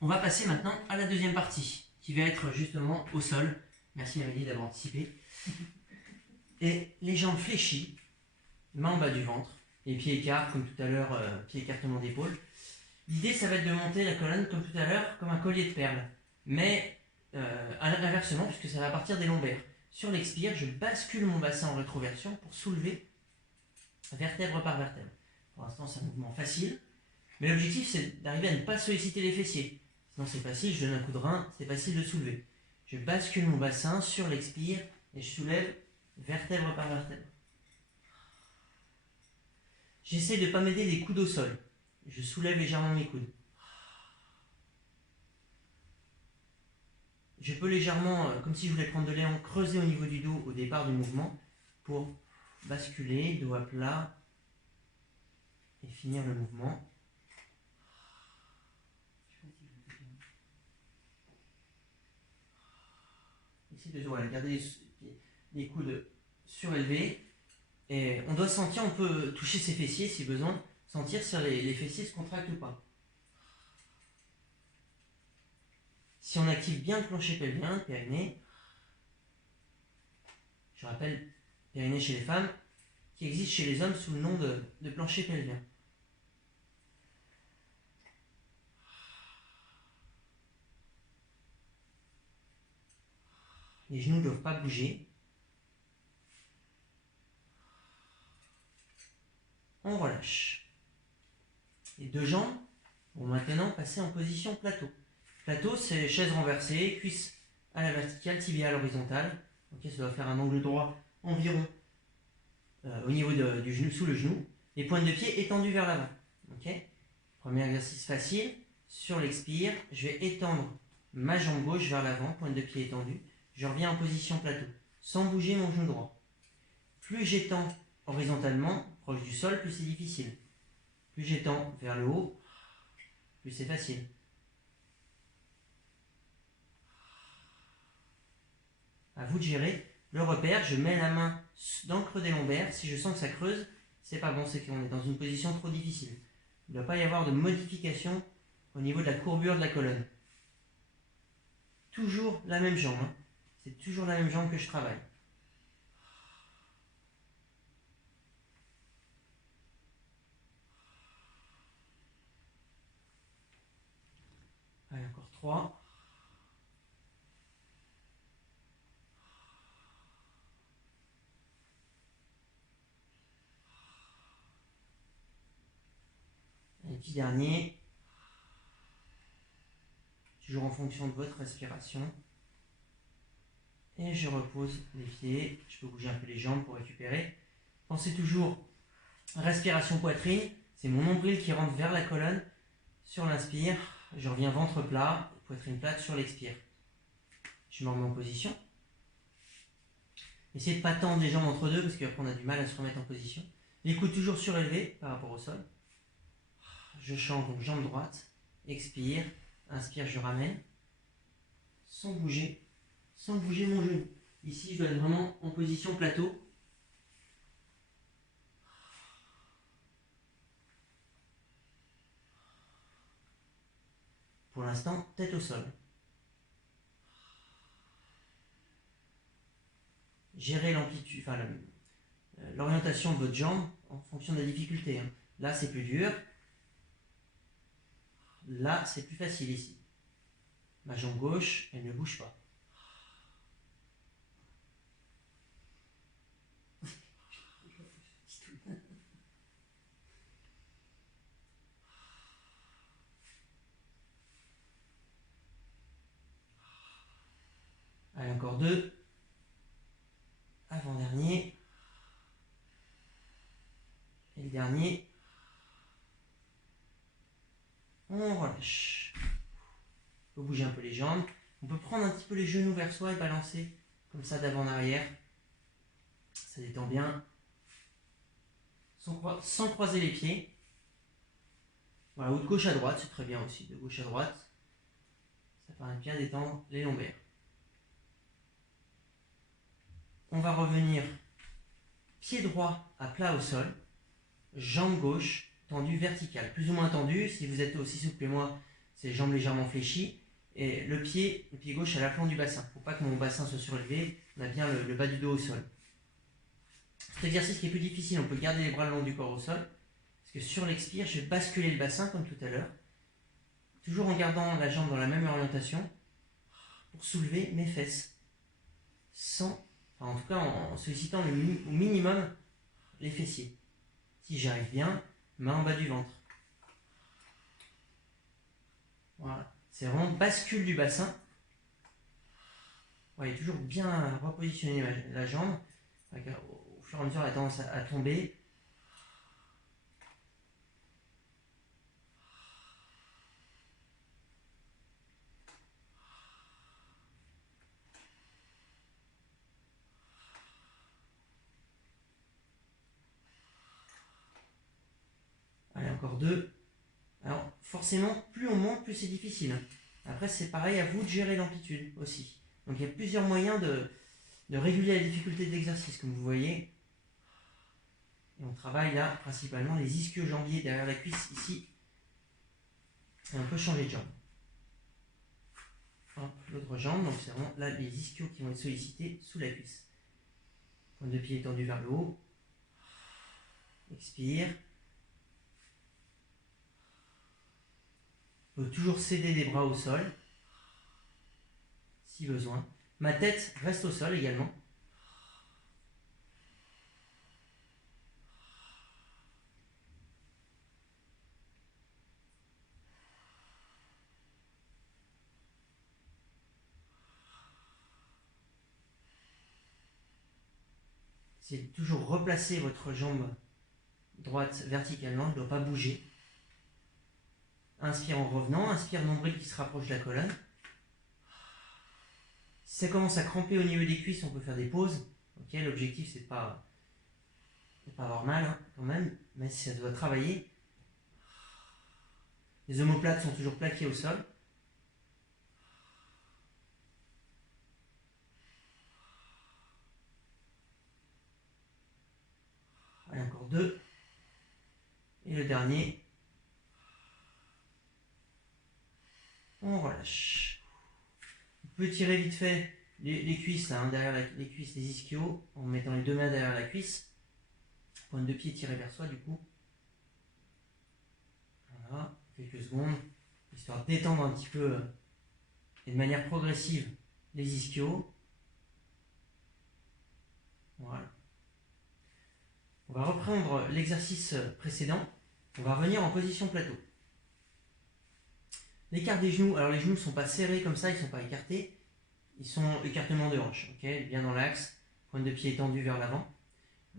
On va passer maintenant à la deuxième partie, qui va être justement au sol. Merci Amélie d'avoir anticipé. Et les jambes fléchies, main en bas du ventre, les pieds écarts, comme tout à l'heure, pieds écartement d'épaule. L'idée, ça va être de monter la colonne, comme tout à l'heure, comme un collier de perles. Mais inversement, puisque ça va partir des lombaires. Sur l'expire, je bascule mon bassin en rétroversion pour soulever vertèbre par vertèbre. Pour l'instant, c'est un mouvement facile. Mais l'objectif, c'est d'arriver à ne pas solliciter les fessiers. Sinon, c'est facile, je donne un coup de rein, c'est facile de soulever. Je bascule mon bassin sur l'expire et je soulève vertèbre par vertèbre. J'essaie de ne pas m'aider des coudes au sol. Je soulève légèrement mes coudes. Je peux légèrement, comme si je voulais prendre de l'élan, creuser au niveau du dos au départ du mouvement pour basculer, dos à plat et finir le mouvement. Essayez de garder les coudes surélevés. Et on doit sentir, on peut toucher ses fessiers si besoin, sentir si les fessiers se contractent ou pas. Si on active bien le plancher pelvien, périnée, je rappelle, périnée chez les femmes, qui existe chez les hommes sous le nom de plancher pelvien. Les genoux ne doivent pas bouger. On relâche. Les deux jambes vont maintenant passer en position plateau. Plateau, c'est chaise renversée, cuisse à la verticale, tibia à l'horizontale. Okay, ça doit faire un angle droit environ au niveau du genou, sous le genou. Les pointes de pied étendues vers l'avant. Okay. Premier exercice facile. Sur l'expire, je vais étendre ma jambe gauche vers l'avant, pointe de pied étendue. Je reviens en position plateau, sans bouger mon genou droit. Plus j'étends horizontalement, proche du sol, plus c'est difficile. Plus j'étends vers le haut, plus c'est facile. À vous de gérer. Le repère, je mets la main dans le creux des lombaires. Si je sens que ça creuse, c'est pas bon, c'est qu'on est dans une position trop difficile. Il ne doit pas y avoir de modification au niveau de la courbure de la colonne. Toujours la même jambe. Hein. C'est toujours la même jambe que je travaille. Allez, encore 3. Un petit dernier. Toujours en fonction de votre respiration. Et je repose les pieds. Je peux bouger un peu les jambes pour récupérer. Pensez toujours respiration poitrine. C'est mon nombril qui rentre vers la colonne. Sur l'inspire, je reviens ventre plat, poitrine plate sur l'expire. Je me remets en position. Essayez de ne pas tendre les jambes entre deux parce qu'après on a du mal à se remettre en position. Les coudes toujours surélevés par rapport au sol. Je change donc jambe droite. Expire. Inspire, je ramène. Sans bouger mon genou. Ici, je dois être vraiment en position plateau. Pour l'instant, tête au sol. Gérez l'amplitude, enfin l'orientation de votre jambe en fonction de la difficulté. Hein. Là, c'est plus dur. Là, c'est plus facile ici. Ma jambe gauche, elle ne bouge pas. Allez, encore 2. Avant-dernier. Et le dernier. On relâche. On peut bouger un peu les jambes. On peut prendre un petit peu les genoux vers soi et balancer comme ça d'avant en arrière. Ça détend bien. Sans croiser les pieds. Voilà, ou de gauche à droite, c'est très bien aussi. De gauche à droite. Ça permet bien d'étendre les lombaires. On va revenir pied droit à plat au sol. Jambe gauche tendue verticale. Plus ou moins tendue. Si vous êtes aussi souple que moi, c'est les jambes légèrement fléchies. Et le pied gauche à l'aplomb du bassin. Il ne faut pas que mon bassin soit surélevé. On a bien le bas du dos au sol. Cet exercice qui est plus difficile, on peut garder les bras le long du corps au sol. Parce que sur l'expire, je vais basculer le bassin comme tout à l'heure. Toujours en gardant la jambe dans la même orientation. Pour soulever mes fesses. En tout cas en sollicitant au minimum les fessiers. Si j'arrive bien, main en bas du ventre. Voilà. C'est vraiment bascule du bassin. Vous voyez, toujours bien repositionner la jambe. Au fur et à mesure, elle a tendance à tomber. Allez, encore 2. Alors, forcément, plus on monte, plus c'est difficile. Après, c'est pareil, à vous de gérer l'amplitude aussi. Donc, il y a plusieurs moyens de réguler la difficulté de l'exercice, comme vous voyez. Et on travaille là, principalement, les ischio-jambiers derrière la cuisse, ici. Et on peut changer de jambe. L'autre jambe, donc c'est vraiment là les ischios qui vont être sollicités sous la cuisse. Pointe de pied étendue vers le haut. Expire. On peut toujours céder les bras au sol, si besoin. Ma tête reste au sol également. C'est toujours replacer votre jambe droite verticalement, elle ne doit pas bouger. Inspire en revenant, inspire nombril qui se rapproche de la colonne. Si ça commence à cramper au niveau des cuisses, on peut faire des pauses. Okay, l'objectif c'est de pas avoir mal quand même, mais si ça doit travailler. Les omoplates sont toujours plaquées au sol. Allez, encore 2. Et le dernier. On relâche. On peut tirer vite fait les cuisses, là, derrière les cuisses, les ischios, en mettant les 2 mains derrière la cuisse. Pointe de pied tirée vers soi, du coup. Voilà, quelques secondes, histoire d'étendre un petit peu et de manière progressive les ischios. Voilà. On va reprendre l'exercice précédent. On va revenir en position plateau. L'écart des genoux, alors les genoux ne sont pas serrés comme ça, ils ne sont pas écartés. Ils sont écartement de hanche, okay, bien dans l'axe, pointe de pied étendue vers l'avant.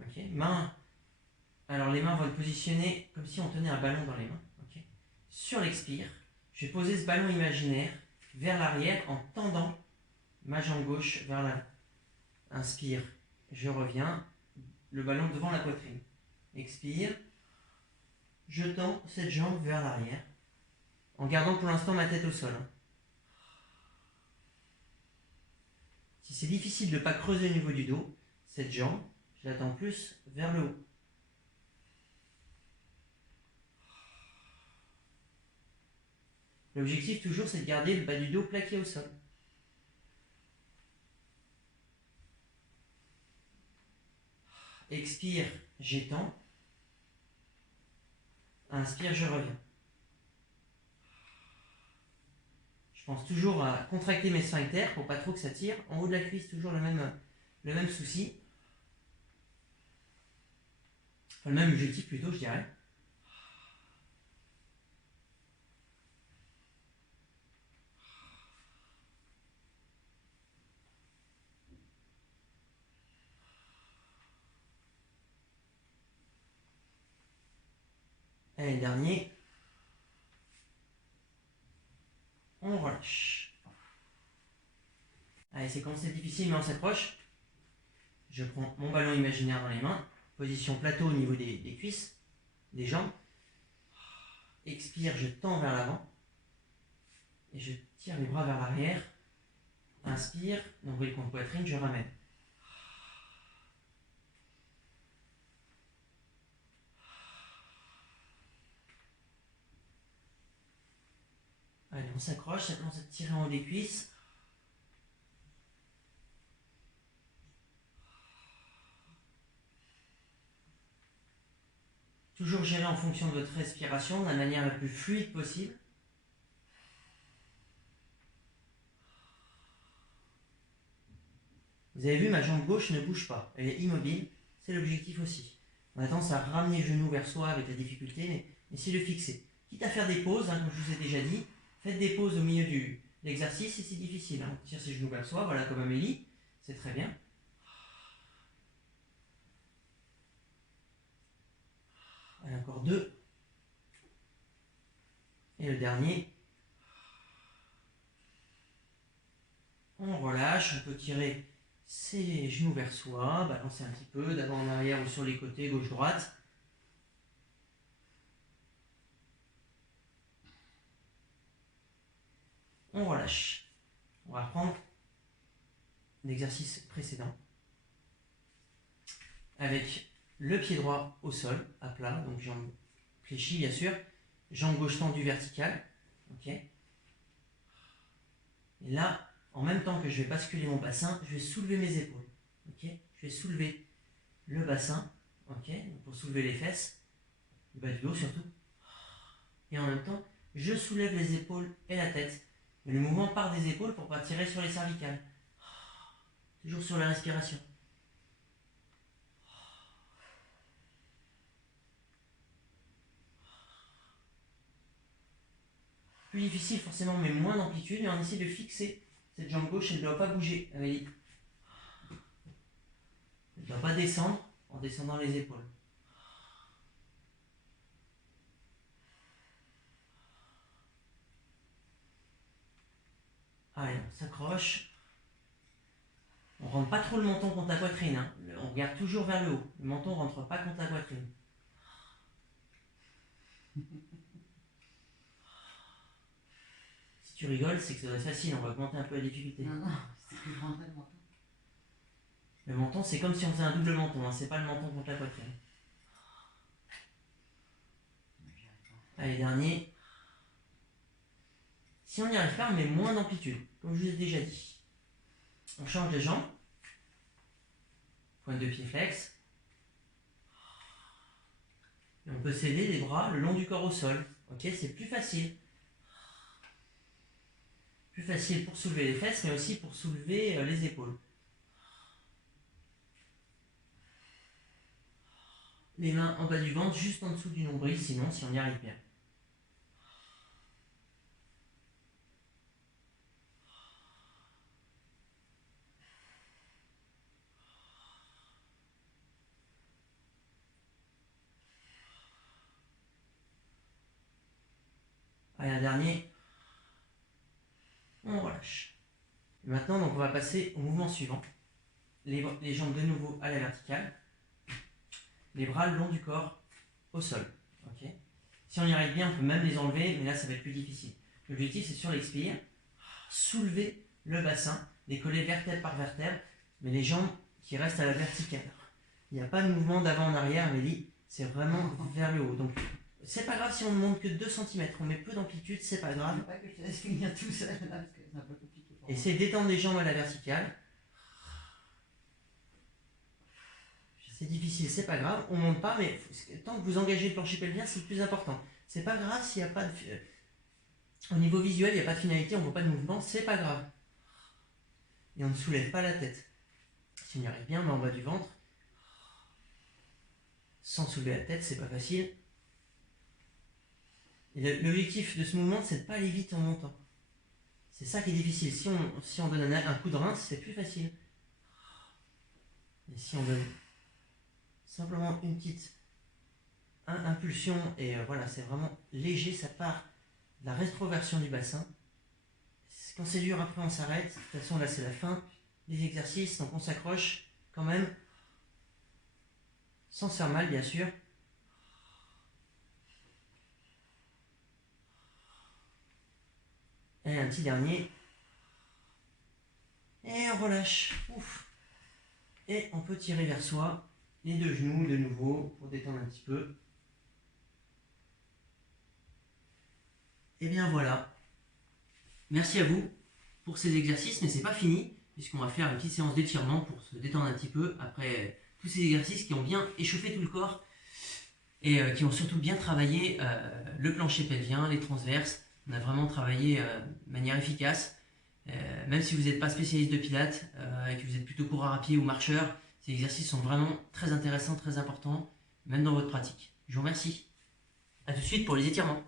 Okay. Alors les mains vont être positionnées comme si on tenait un ballon dans les mains. Okay. Sur l'expire, je vais poser ce ballon imaginaire vers l'arrière en tendant ma jambe gauche vers l'avant. Inspire, je reviens, le ballon devant la poitrine. Expire, je tends cette jambe vers l'arrière, en gardant pour l'instant ma tête au sol. Si c'est difficile de ne pas creuser au niveau du dos, cette jambe, je la tends plus vers le haut. L'objectif toujours, c'est de garder le bas du dos plaqué au sol. Expire, j'étends. Inspire, je reviens. Je pense toujours à contracter mes sphincters pour pas trop que ça tire. En haut de la cuisse, toujours le même souci. Enfin, le même objectif plutôt, je dirais. Allez, dernier. On relâche. Allez, c'est quand c'est difficile, mais on s'approche. Je prends mon ballon imaginaire dans les mains. Position plateau au niveau des cuisses, des jambes. Expire, je tends vers l'avant. Et je tire les bras vers l'arrière. Inspire, nombril contre poitrine, je ramène. Allez, on s'accroche, ça commence à tirer en haut des cuisses. Toujours gérer en fonction de votre respiration de la manière la plus fluide possible. Vous avez vu, ma jambe gauche ne bouge pas, elle est immobile, c'est l'objectif aussi. On a tendance à ramener le genou vers soi avec la difficulté, mais essayez de le fixer. Quitte à faire des pauses, hein, comme je vous ai déjà dit, faites des pauses au milieu de l'exercice et c'est difficile. Hein. On tire ses genoux vers soi, voilà comme Amélie, c'est très bien. Allez, encore 2. Et le dernier. On relâche, on peut tirer ses genoux vers soi, balancer un petit peu, d'avant en arrière ou sur les côtés, gauche-droite. On relâche. On va reprendre l'exercice précédent. Avec le pied droit au sol, à plat, donc jambe fléchie bien sûr, jambe gauche tendue verticale. Ok. Et là, en même temps que je vais basculer mon bassin, je vais soulever mes épaules. Ok. Je vais soulever le bassin, ok, donc pour soulever les fesses, le bas du dos surtout. Et en même temps, je soulève les épaules et la tête. Mais le mouvement part des épaules pour ne pas tirer sur les cervicales. Toujours sur la respiration. Plus difficile forcément, mais moins d'amplitude. Et on essaie de fixer cette jambe gauche, elle ne doit pas bouger. Elle ne doit pas descendre en descendant les épaules. Allez, on s'accroche. On ne rentre pas trop le menton contre la poitrine. Hein. On regarde toujours vers le haut. Le menton ne rentre pas contre la poitrine. Si tu rigoles, c'est que ça doit être facile. On va augmenter un peu la difficulté. Non, c'est que je rentrais le menton. Le menton, c'est comme si on faisait un double menton. Hein. C'est pas le menton contre la poitrine. Allez, dernier. Si on n'y arrive pas, on met moins d'amplitude, comme je vous ai déjà dit. On change de jambe. Pointe de pied flex. Et on peut s'aider les bras le long du corps au sol. Ok, c'est plus facile. Plus facile pour soulever les fesses, mais aussi pour soulever les épaules. Les mains en bas du ventre, juste en dessous du nombril, sinon, si on y arrive bien. Allez, un dernier. On relâche. Et maintenant, donc, on va passer au mouvement suivant. Les jambes de nouveau à la verticale. Les bras le long du corps au sol. Okay. Si on y arrive bien, on peut même les enlever, mais là, ça va être plus difficile. L'objectif, c'est sur l'expire, soulever le bassin, décoller vertèbre par vertèbre, mais les jambes qui restent à la verticale. Il n'y a pas de mouvement d'avant en arrière, Amélie, c'est vraiment vers le haut. Donc, c'est pas grave si on ne monte que 2 cm, on met peu d'amplitude, c'est pas grave. Pas que je te laisse finir tout seul, là, parce que c'est un peu compliqué. Essayez d'étendre les jambes à la verticale. C'est difficile, c'est pas grave, on monte pas, mais tant que vous engagez le plancher pelvien, c'est le plus important. C'est pas grave s'il n'y a pas de... Au niveau visuel, il n'y a pas de finalité, on ne voit pas de mouvement, c'est pas grave. Et on ne soulève pas la tête. Si on y arrive bien, on met en bas du ventre. Sans soulever la tête, c'est pas facile. L'objectif de ce mouvement, c'est de ne pas aller vite en montant. C'est ça qui est difficile. Si on donne un coup de rein, c'est plus facile. Et si on donne simplement une petite impulsion, et voilà, c'est vraiment léger, ça part de la rétroversion du bassin. Quand c'est dur, après on s'arrête. De toute façon, là c'est la fin des exercices, donc on s'accroche quand même, sans se faire mal bien sûr. Et un petit dernier. Et on relâche. Ouf. Et on peut tirer vers soi les 2 genoux de nouveau pour détendre un petit peu. Et bien voilà. Merci à vous pour ces exercices, mais c'est pas fini, puisqu'on va faire une petite séance d'étirement pour se détendre un petit peu après tous ces exercices qui ont bien échauffé tout le corps et qui ont surtout bien travaillé le plancher pelvien, les transverses. On a vraiment travaillé de manière efficace. Même si vous n'êtes pas spécialiste de pilates et que vous êtes plutôt coureur à pied ou marcheur, ces exercices sont vraiment très intéressants, très importants, même dans votre pratique. Je vous remercie. A tout de suite pour les étirements.